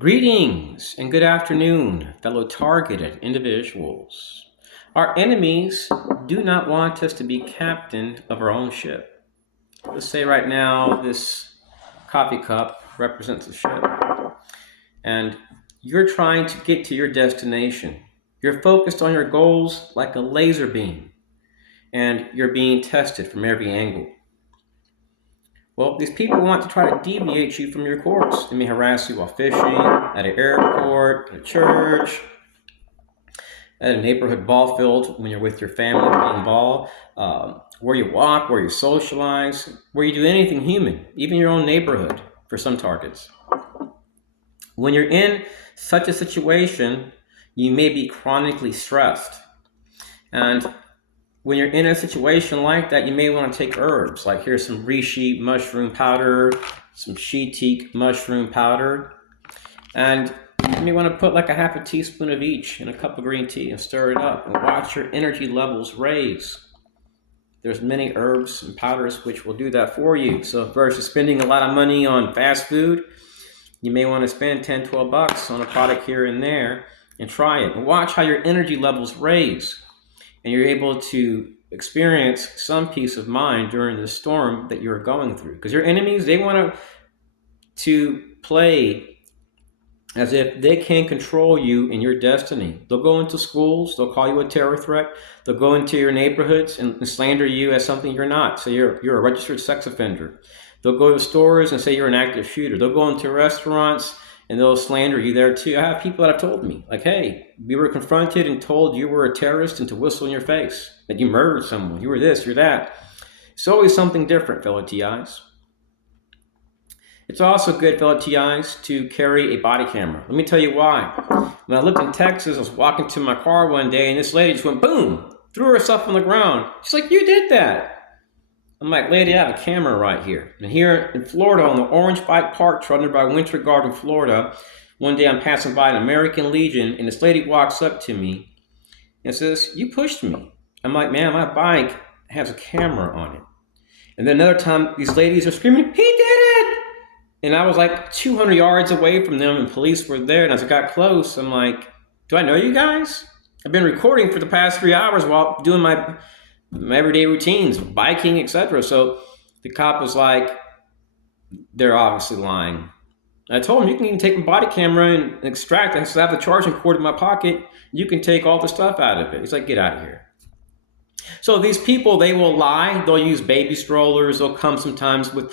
Greetings and good afternoon, fellow targeted individuals. Our enemies do not want us to be captain of our own ship. Let's say right now this coffee cup represents a ship, and you're trying to get to your destination. You're focused on your goals like a laser beam, and you're being tested from every angle. Well, these people want to try to deviate you from your course. They may harass you while fishing, at an airport, at a church, at a neighborhood ball field when you're with your family playing ball, where you walk, where you socialize, where you do anything human, even your own neighborhood for some targets. When you're in such a situation, you may be chronically stressed. And when you're in a situation like that, you may want to take herbs. Like here's some reishi mushroom powder, some shiitake mushroom powder, and you may want to put like a half a teaspoon of each in a cup of green tea and stir it up and watch your energy levels raise. There's many herbs and powders which will do that for you. So versus spending a lot of money on fast food, you may want to spend 10, 12 bucks on a product here and there and try it and watch how your energy levels raise. And you're able to experience some peace of mind during the storm that you're going through. Because your enemies, they want to play as if they can control you and your destiny. They'll go into schools, they'll call you a terror threat, they'll go into your neighborhoods and slander you as something you're not. So you're a registered sex offender. They'll go to stores and say you're an active shooter. They'll go into restaurants and they'll slander you there too. I have people that have told me, like, hey, we were confronted and told you were a terrorist and to whistle in your face, that you murdered someone, you were this, you're that. It's always something different, fellow TIs. It's also good, fellow TIs, to carry a body camera. Let me tell you why. When I lived in Texas, I was walking to my car one day and this lady just went boom, threw herself on the ground. She's like, you did that. I'm like, lady, I have a camera right here. And here in Florida, on the Orange Bike Park Trail nearby Winter Garden, Florida, one day I'm passing by an American Legion, and this lady walks up to me and says, you pushed me. I'm like, man, my bike has a camera on it. And then another time, these ladies are screaming, he did it! And I was like 200 yards away from them, and police were there. And as I got close, I'm like, do I know you guys? I've been recording for the past 3 hours while doing my everyday routines, biking, etc. So the cop was like, they're obviously lying. And I told him, you can even take my body camera and extract it. So I have the charging cord in my pocket. You can take all the stuff out of it. He's like, get out of here. So these people, they will lie. They'll use baby strollers. They'll come sometimes with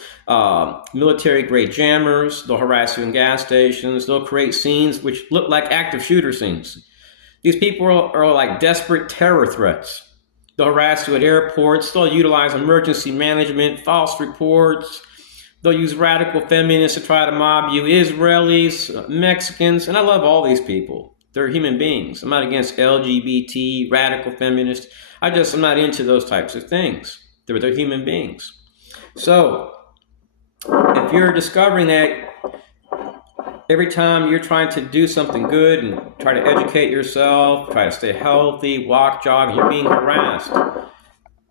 military-grade jammers. They'll harass you in gas stations. They'll create scenes which look like active shooter scenes. These people are like desperate terror threats. They'll harass you at airports. They'll utilize emergency management, false reports. They'll use radical feminists to try to mob you, Israelis, Mexicans, and I love all these people. They're human beings. I'm not against LGBT, radical feminists. I'm not into those types of things. They're human beings. So if you're discovering that every time you're trying to do something good and try to educate yourself, try to stay healthy, walk, jog, and you're being harassed,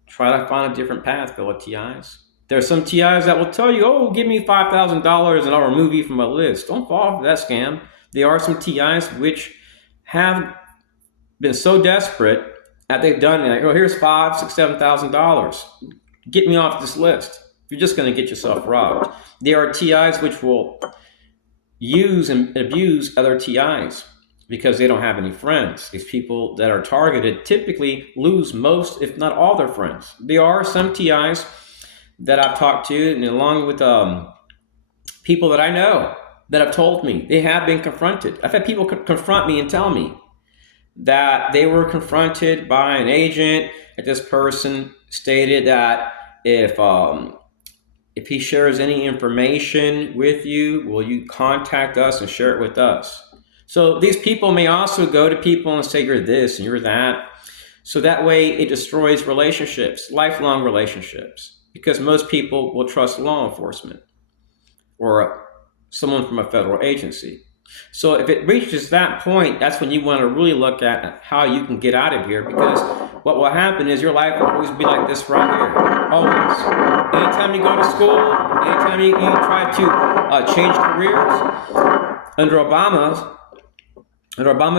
try to find a different path, fellow TIs. There are some TIs that will tell you, oh, give me $5,000 and I'll remove you from my list. Don't fall for that scam. There are some TIs which have been so desperate that they've done it. Like, oh, here's $5,000, $6,000, $7,000. Get me off this list. You're just going to get yourself robbed. There are TIs which will use and abuse other TIs because they don't have any friends. These people that are targeted typically lose most, if not all, their friends. There are some TIs that I've talked to, and along with people that I know that have told me they have been confronted. I've had people confront me and tell me that they were confronted by an agent, that this person stated that if he shares any information with you, will you contact us and share it with us? So these people may also go to people and say, you're this and you're that. So that way it destroys relationships, lifelong relationships, because most people will trust law enforcement or someone from a federal agency. So if it reaches that point, that's when you want to really look at how you can get out of here, because what will happen is your life will always be like this right here. Always. Anytime you go to school, anytime you try to change careers, Under Obama's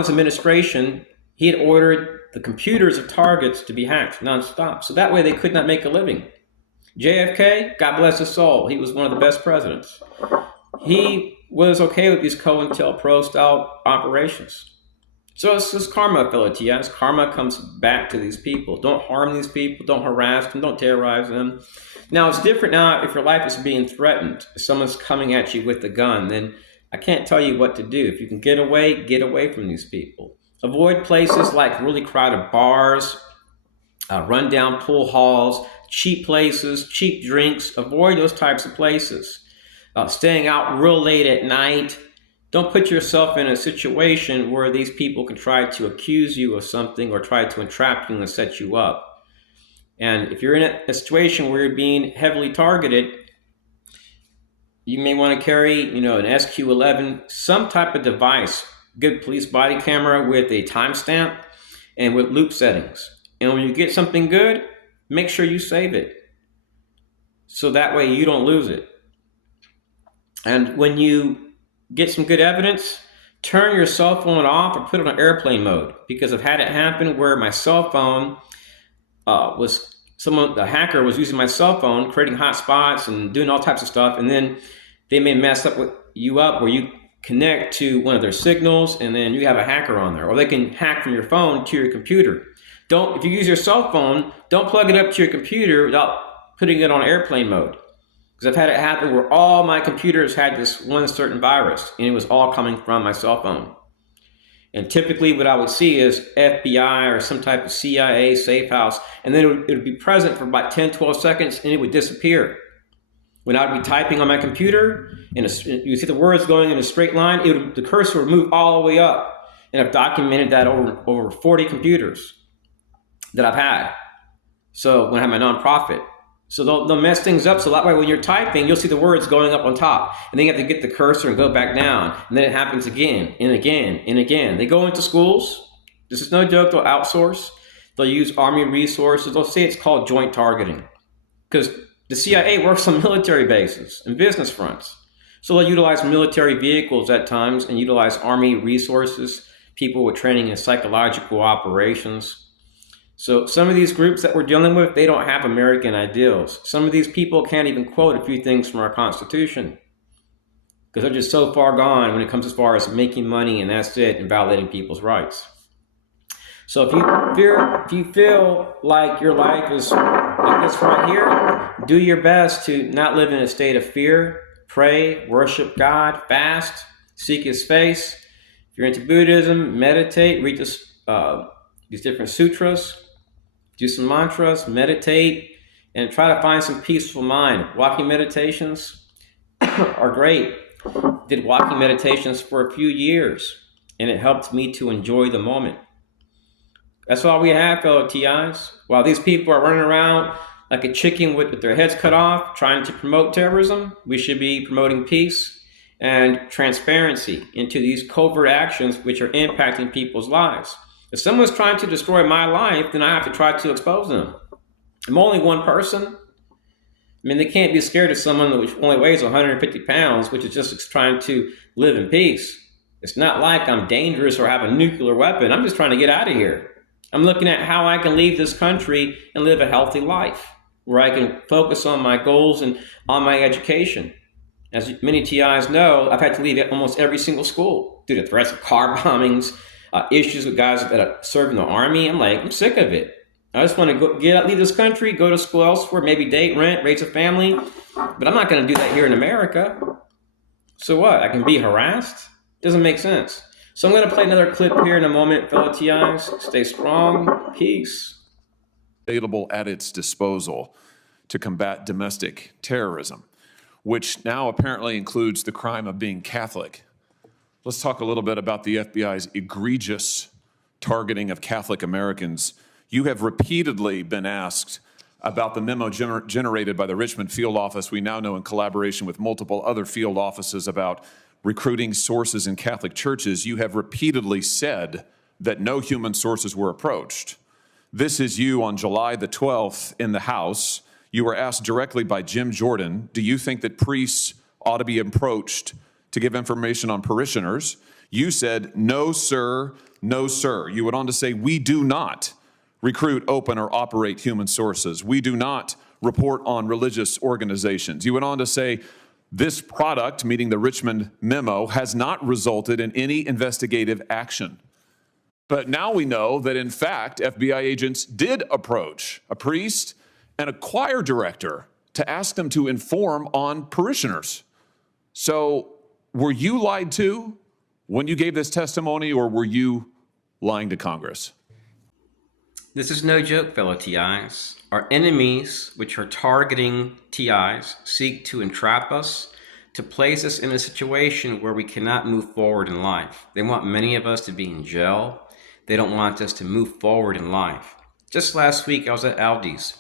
administration, he had ordered the computers of targets to be hacked nonstop. So that way they could not make a living. JFK, God bless his soul, he was one of the best presidents. He was okay with these COINTELPRO style operations. So it's just karma, fellow TIs. Karma comes back to these people. Don't harm these people. Don't harass them. Don't terrorize them. Now, it's different now if your life is being threatened. If someone's coming at you with a gun, then I can't tell you what to do. If you can get away from these people. Avoid places like really crowded bars, rundown pool halls, cheap places, cheap drinks. Avoid those types of places. Staying out real late at night. Don't put yourself in a situation where these people can try to accuse you of something or try to entrap you and set you up. And if you're in a situation where you're being heavily targeted, you may want to carry, an SQ11, some type of device, good police body camera with a timestamp and with loop settings. And when you get something good, make sure you save it. So that way you don't lose it. And when you get some good evidence, turn your cell phone off or put it on airplane mode, because I've had it happen where my cell phone the hacker was using my cell phone, creating hotspots and doing all types of stuff, and then they may mess you up where you connect to one of their signals and then you have a hacker on there, or they can hack from your phone to your computer. If you use your cell phone, don't plug it up to your computer without putting it on airplane mode. Because I've had it happen where all my computers had this one certain virus, and it was all coming from my cell phone. And typically what I would see is FBI or some type of CIA safe house, and then it would be present for about 10, 12 seconds, and it would disappear. When I would be typing on my computer, and you see the words going in a straight line, the cursor would move all the way up. And I've documented that over 40 computers that I've had. So when I have my nonprofit. So they'll mess things up, so that way when you're typing, you'll see the words going up on top. And then you have to get the cursor and go back down. And then it happens again and again and again. They go into schools. This is no joke. They'll outsource. They'll use Army resources. They'll say it's called joint targeting. Because the CIA works on military bases and business fronts. So they'll utilize military vehicles at times and utilize Army resources, people with training in psychological operations. So some of these groups that we're dealing with, they don't have American ideals. Some of these people can't even quote a few things from our Constitution because they're just so far gone when it comes as far as making money, and that's it, and violating people's rights. So if you feel like your life is like this right here, do your best to not live in a state of fear. Pray, worship God, fast, seek His face. If you're into Buddhism, meditate, read these different sutras. Do some mantras, meditate, and try to find some peaceful mind. Walking meditations are great. Did walking meditations for a few years, and it helped me to enjoy the moment. That's all we have, fellow TIs. While these people are running around like a chicken with their heads cut off, trying to promote terrorism, we should be promoting peace and transparency into these covert actions which are impacting people's lives. If someone's trying to destroy my life, then I have to try to expose them. I'm only one person. I mean, they can't be scared of someone that only weighs 150 pounds, which is just trying to live in peace. It's not like I'm dangerous or have a nuclear weapon. I'm just trying to get out of here. I'm looking at how I can leave this country and live a healthy life where I can focus on my goals and on my education. As many TIs know, I've had to leave almost every single school due to threats of car bombings, issues with guys that serve in the Army. I'm sick of it. I just want to leave this country, go to school elsewhere, maybe date, rent, raise a family. But I'm not going to do that here in America. So what? I can be harassed? Doesn't make sense. So I'm going to play another clip here in a moment, fellow TIs. Stay strong. Peace. Available at its disposal to combat domestic terrorism, which now apparently includes the crime of being Catholic. Let's talk a little bit about the FBI's egregious targeting of Catholic Americans. You have repeatedly been asked about the memo generated by the Richmond field office, we now know in collaboration with multiple other field offices, about recruiting sources in Catholic churches. You have repeatedly said that no human sources were approached. This is you on July the 12th in the House. You were asked directly by Jim Jordan, do you think that priests ought to be approached to give information on parishioners, you said, no, sir, no, sir. You went on to say, we do not recruit, open, or operate human sources. We do not report on religious organizations. You went on to say, this product, meaning the Richmond memo, has not resulted in any investigative action. But now we know that, in fact, FBI agents did approach a priest and a choir director to ask them to inform on parishioners. So were you lied to when you gave this testimony, or were you lying to Congress? This is no joke, fellow TIs. Our enemies, which are targeting TIs, seek to entrap us, to place us in a situation where we cannot move forward in life. They want many of us to be in jail. They don't want us to move forward in life. Just last week, I was at Aldi's.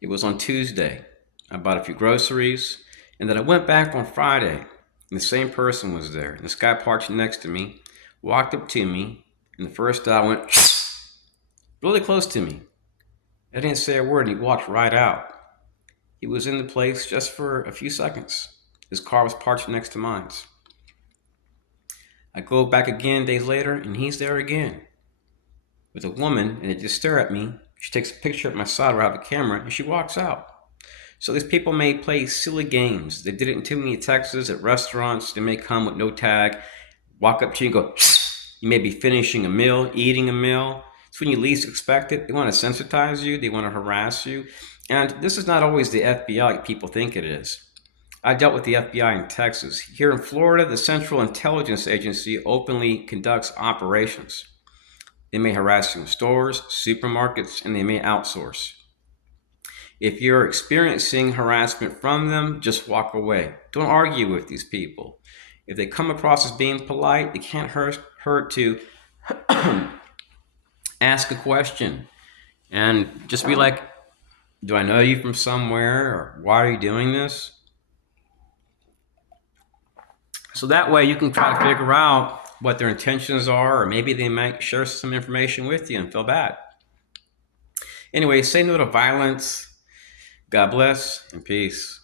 It was on Tuesday. I bought a few groceries, and then I went back on Friday, and the same person was there. And this guy parked next to me, walked up to me, and the first I went really close to me. I didn't say a word, and he walked right out. He was in the place just for a few seconds. His car was parked next to mine. I go back again days later, and he's there again with a woman, and they just stare at me. She takes a picture at my side where I have a camera, and she walks out. So these people may play silly games. They did it in too many Texas at restaurants. They may come with no tag, walk up to you and go, you may be finishing a meal, eating a meal. It's when you least expect it. They want to sensitize you. They want to harass you. And this is not always the FBI like people think it is. I dealt with the FBI in Texas. Here in Florida, the Central Intelligence Agency openly conducts operations. They may harass you in stores, supermarkets, and they may outsource. If you're experiencing harassment from them, just walk away. Don't argue with these people. If they come across as being polite, it can't hurt to ask a question and just be like, do I know you from somewhere? Or why are you doing this? So that way you can try to figure out what their intentions are, or maybe they might share some information with you and feel bad. Anyway, say no to violence. God bless and peace.